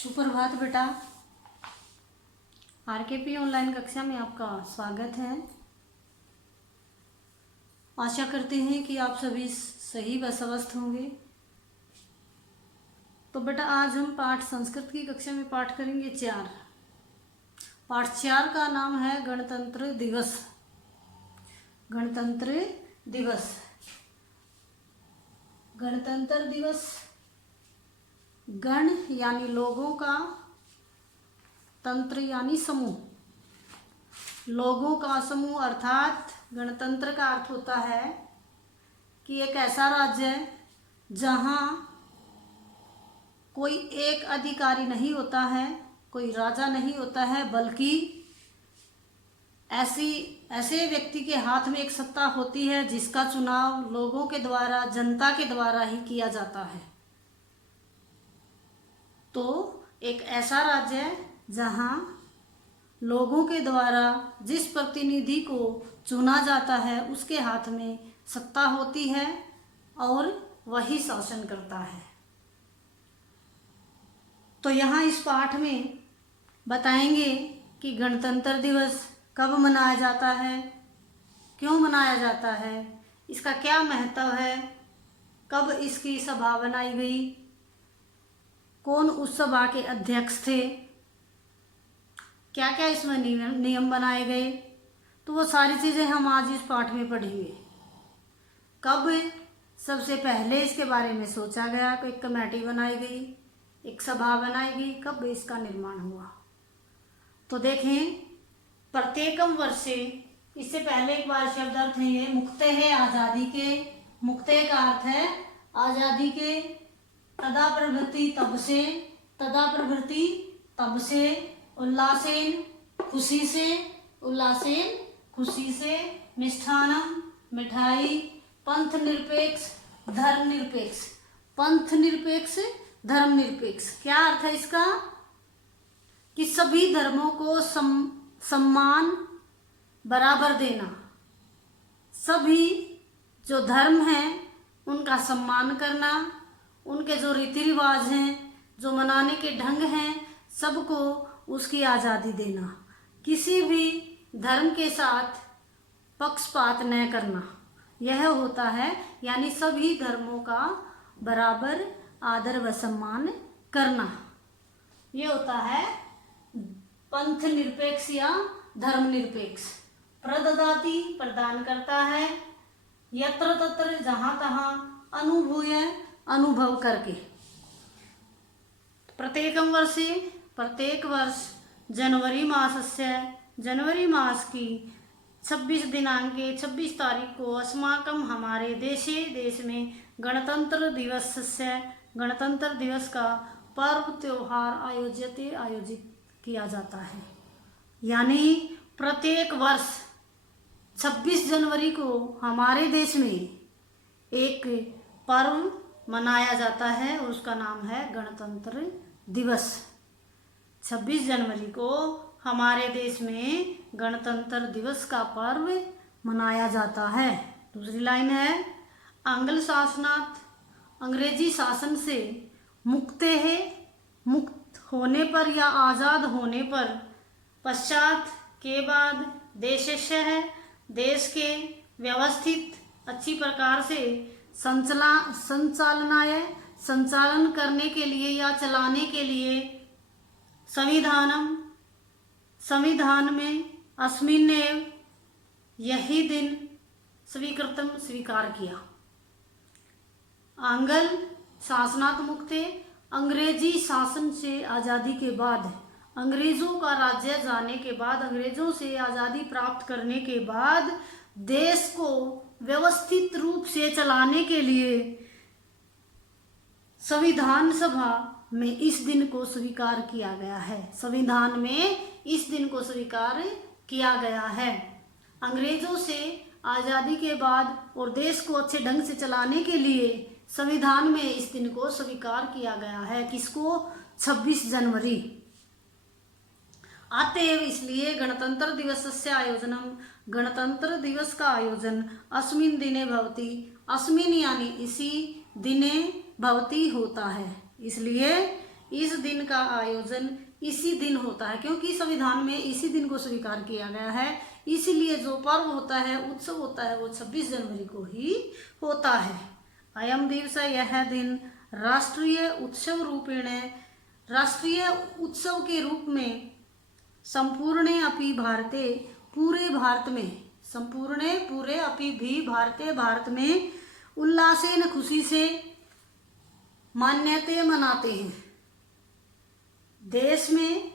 सुप्रभात बेटा। आरकेपी ऑनलाइन कक्षा में आपका स्वागत है। आशा करते हैं कि आप सभी सही व स्वस्थ होंगे। तो बेटा आज हम पाठ संस्कृत की कक्षा में पाठ करेंगे 4। पाठ 4 का नाम है गणतंत्र दिवस। गणतंत्र दिवस। गणतंत्र दिवस गण यानी लोगों का, तंत्र यानी समूह, लोगों का समूह अर्थात गणतंत्र का अर्थ होता है कि एक ऐसा राज्य है जहाँ कोई एक अधिकारी नहीं होता है, कोई राजा नहीं होता है, बल्कि ऐसे व्यक्ति के हाथ में एक सत्ता होती है जिसका चुनाव लोगों के द्वारा, जनता के द्वारा ही किया जाता है। तो एक ऐसा राज्य है जहाँ लोगों के द्वारा जिस प्रतिनिधि को चुना जाता है उसके हाथ में सत्ता होती है और वही शासन करता है। तो यहाँ इस पाठ में बताएंगे कि गणतंत्र दिवस कब मनाया जाता है, क्यों मनाया जाता है, इसका क्या महत्व है, कब इसकी सभा बनाई गई, कौन उस सभा के अध्यक्ष थे, क्या क्या इसमें नियम बनाए गए। तो वो सारी चीज़ें हम आज इस पाठ में पढ़ेंगे। कब सबसे पहले इसके बारे में सोचा गया, एक कमेटी बनाई गई, एक सभा बनाई गई, कब इसका निर्माण हुआ। तो देखें, प्रत्येकम वर्षे, इससे पहले एक बार शब्द अर्थ है ये मुक्ते है आज़ादी के। मुक्ते का अर्थ है आज़ादी के। तदा प्रभृति तब से, तदा प्रभृति तब से, उल्लासेन खुशी से, उल्लासेन खुशी से, मिष्ठानम मिठाई, पंथ निरपेक्ष धर्म निरपेक्ष, पंथ निरपेक्ष धर्म निरपेक्ष। क्या अर्थ है इसका कि सभी धर्मों को सम्मान बराबर देना, सभी जो धर्म हैं उनका सम्मान करना, उनके जो रीति रिवाज हैं, जो मनाने के ढंग हैं, सबको उसकी आज़ादी देना, किसी भी धर्म के साथ पक्षपात न करना, यह होता है। यानी सभी धर्मों का बराबर आदर व सम्मान करना, ये होता है पंथ निरपेक्ष या धर्म निरपेक्ष। प्रददाति प्रदान करता है, यत्र तत्र जहाँ तहाँ, अनुभूय अनुभव करके। प्रत्येकम वर्षे प्रत्येक वर्ष जनवरी मासस्य, जनवरी मास की 26 दिनांके 26 तारीख को अस्माकं हमारे देशे, देश में गणतंत्र दिवसस्य, गणतंत्र दिवस का पर्व त्योहार आयोजित किया जाता है। यानी प्रत्येक वर्ष 26 जनवरी को हमारे देश में एक पर्व मनाया जाता है और उसका नाम है गणतंत्र दिवस। 26 जनवरी को हमारे देश में गणतंत्र दिवस का पर्व मनाया जाता है। दूसरी लाइन है, आंग्ल शासनात्, अंग्रेजी शासन से, मुक्ते है, मुक्त होने पर या आज़ाद होने पर, पश्चात के बाद, देशस्य है, देश के, व्यवस्थित अच्छी प्रकार से, संचालनाय संचालन करने के लिए या चलाने के लिए, संविधानम संविधान में, अस्मिन्नेव यही दिन, स्वीकृतम स्वीकार किया। आंग्ल शासनात् मुक्ते, अंग्रेजी शासन से आज़ादी के बाद, अंग्रेज़ों का राज्य जाने के बाद, अंग्रेज़ों से आज़ादी प्राप्त करने के बाद देश को व्यवस्थित रूप से चलाने के लिए संविधान सभा में इस दिन को स्वीकार किया गया है। संविधान में इस दिन को स्वीकार किया गया है। अंग्रेज़ों से आज़ादी के बाद और देश को अच्छे ढंग से चलाने के लिए संविधान में इस दिन को स्वीकार किया गया है। किसको? 26 जनवरी। अतएव इसलिए गणतंत्र दिवसस्य आयोजनम, गणतंत्र दिवस का आयोजन अस्मिन् दिने भवति, अस्मिन् यानी इसी दिने भवति होता है। इसलिए इस दिन का आयोजन इसी दिन होता है, क्योंकि संविधान में इसी दिन को स्वीकार किया गया है, इसलिए जो पर्व होता है, उत्सव होता है, वो 26 जनवरी को ही होता है। अयम दिवस, यह दिन राष्ट्रीय उत्सव रूपेण, राष्ट्रीय उत्सव के रूप में संपूर्ण अपि भारते, पूरे भारत में, संपूर्ण पूरे अपि भी भारते, भारत में उल्लासेन, खुशी से मान्यते मनाते हैं। देश में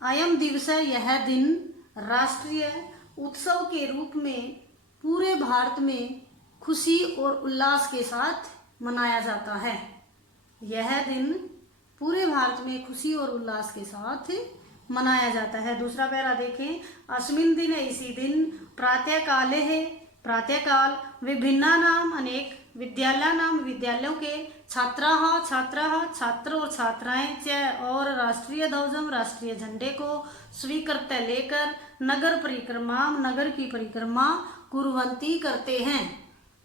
अयम दिवस, यह दिन राष्ट्रीय उत्सव के रूप में पूरे भारत में खुशी और उल्लास के साथ मनाया जाता है। यह दिन पूरे भारत में खुशी और उल्लास के साथ मनाया जाता है। दूसरा पैरा देखें, अस्मिन दिन, इसी दिन, प्रातः काले है, प्रातःकाल, विभिन्ना नाम, अनेक, विद्यालय नाम, विद्यालयों के, छात्राः छात्राः, छात्र और छात्राएं, च और राष्ट्रीय ध्वजम, राष्ट्रीय झंडे को, स्वीकृत्य लेकर, नगर परिक्रमा, नगर की परिक्रमा, कुर्वन्ति करते हैं।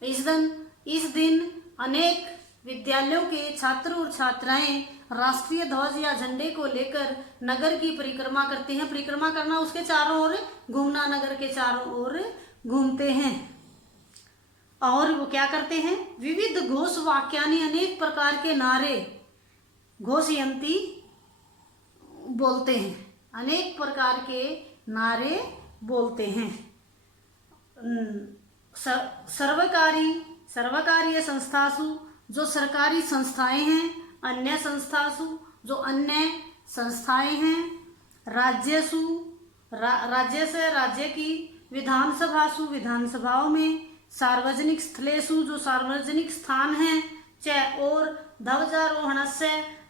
इस दिन अनेक विद्यालयों के छात्र और छात्राएं राष्ट्रीय ध्वज या झंडे को लेकर नगर की परिक्रमा करते हैं। परिक्रमा करना, उसके चारों ओर घूमना, नगर के चारों ओर घूमते हैं। और वो क्या करते हैं, विविध घोष वाक्यानि, अनेक प्रकार के नारे, घोषयंती बोलते हैं, अनेक प्रकार के नारे बोलते हैं। सर्वकारीय संस्थासु, जो सरकारी संस्थाएं हैं, अन्य संस्थासु, जो अन्य संस्थाएं हैं, राज्यसु, राज्य से, राज्य की, विधानसभासु, विधानसभाओं में, सार्वजनिक स्थलेसु, जो सार्वजनिक स्थान हैं, च और ध्वजारोहण से,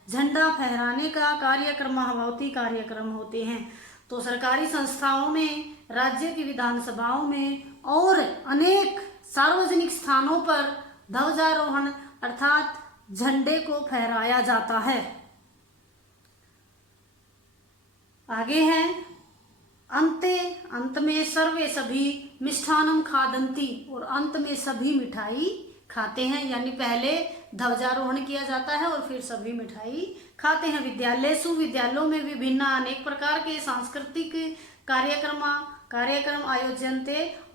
झंडा फहराने का, कार्यक्रम भवति, कार्यक्रम होते हैं। तो सरकारी संस्थाओं में, राज्य की विधानसभाओं में और अनेक सार्वजनिक स्थानों पर ध्वजारोहण अर्थात झंडे को फहराया जाता है। आगे है, अंत में सर्वे, सभी, मिष्ठानम खादंती, और अंत में सभी मिठाई खाते हैं, यानी पहले ध्वजारोहण किया जाता है और फिर सभी मिठाई खाते हैं। विद्यालयसु, विद्यालयों में विभिन्न अनेक प्रकार के सांस्कृतिक कार्यक्रम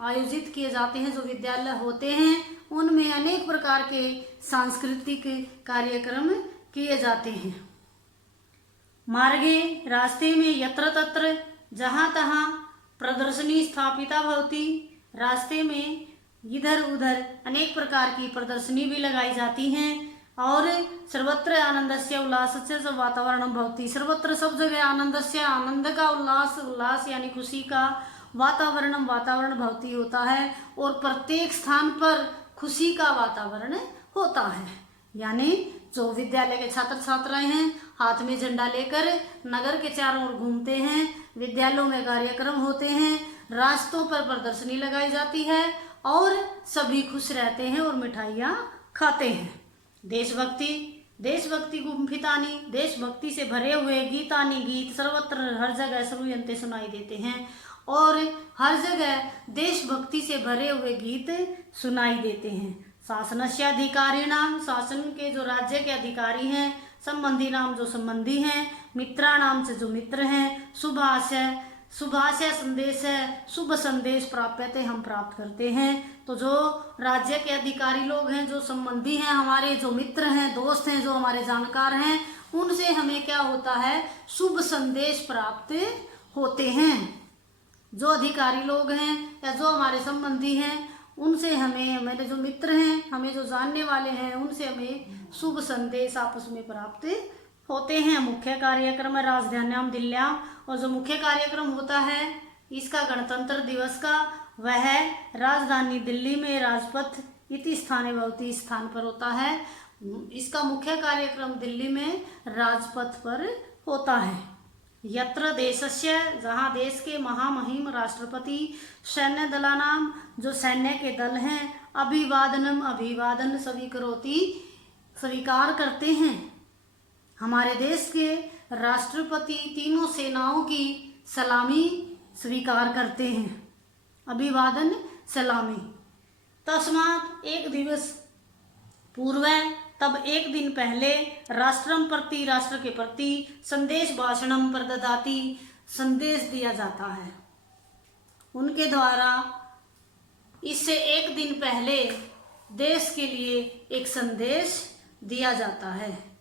आयोजित किए जाते हैं। जो विद्यालय होते हैं उनमें अनेक प्रकार के सांस्कृतिक कार्यक्रम किए जाते हैं। मार्गे, रास्ते में, यत्र तत्र, जहाँ तहाँ, प्रदर्शनी स्थापिता भवति, रास्ते में इधर उधर अनेक प्रकार की प्रदर्शनी भी लगाई जाती हैं। और सर्वत्र आनंदस्य उल्लासस्य च वातावरणं भवति, सर्वत्र सब जगह आनंदस्य, आनंद का, उल्लास यानी खुशी का, वातावरण भवति होता है, और प्रत्येक स्थान पर खुशी का वातावरण होता है। यानी जो विद्यालय के छात्र छात्राएं हैं, हाथ में झंडा लेकर नगर के चारों ओर घूमते हैं, विद्यालयों में कार्यक्रम होते हैं, रास्तों पर प्रदर्शनी लगाई जाती है और सभी खुश रहते हैं और मिठाइयाँ खाते हैं। देशभक्ति गुम्फितानि, देशभक्ति से भरे हुए गीतानि, गीत, सर्वत्र, हर जगह, श्रूयन्ते, सुनाई देते हैं, और हर जगह देशभक्ति से भरे हुए गीत सुनाई देते हैं। शासनस्य अधिकारिणाम, शासन के जो राज्य के अधिकारी हैं, संबंधी नाम, जो संबंधी हैं, मित्राणाम से, जो मित्र हैं, शुभाशय संदेश है, शुभ संदेश प्राप्यते, हम प्राप्त करते हैं। तो जो राज्य के अधिकारी लोग हैं, जो संबंधी हैं, हमारे जो मित्र हैं, दोस्त हैं, जो हमारे जानकार हैं, उनसे हमें क्या होता है, शुभ संदेश प्राप्त होते हैं। जो अधिकारी लोग हैं या जो हमारे संबंधी हैं, उनसे हमारे जो मित्र हैं, हमें जो जानने वाले हैं, उनसे हमें शुभ संदेश आपस में प्राप्त होते हैं। मुख्य कार्यक्रम राजधान्याम दिल्ल्याम, और जो मुख्य कार्यक्रम होता है इसका गणतंत्र दिवस का, वह राजधानी दिल्ली में राजपथ इति स्थाने भवति, स्थान पर होता है। इसका मुख्य कार्यक्रम दिल्ली में राजपथ पर होता है। यत्र देशस्य, जहाँ देश के महामहिम राष्ट्रपति, सैन्य दलानाम, जो सैन्य के दल हैं, अभिवादन स्वीकरोति, स्वीकार करते हैं। हमारे देश के राष्ट्रपति तीनों सेनाओं की सलामी स्वीकार करते हैं, अभिवादन सलामी। तस्मात्, एक दिवस पूर्व, तब एक दिन पहले राष्ट्रम प्रति, राष्ट्र के प्रति, संदेश भाषणम प्रददाति, संदेश दिया जाता है। उनके द्वारा इससे एक दिन पहले देश के लिए एक संदेश दिया जाता है।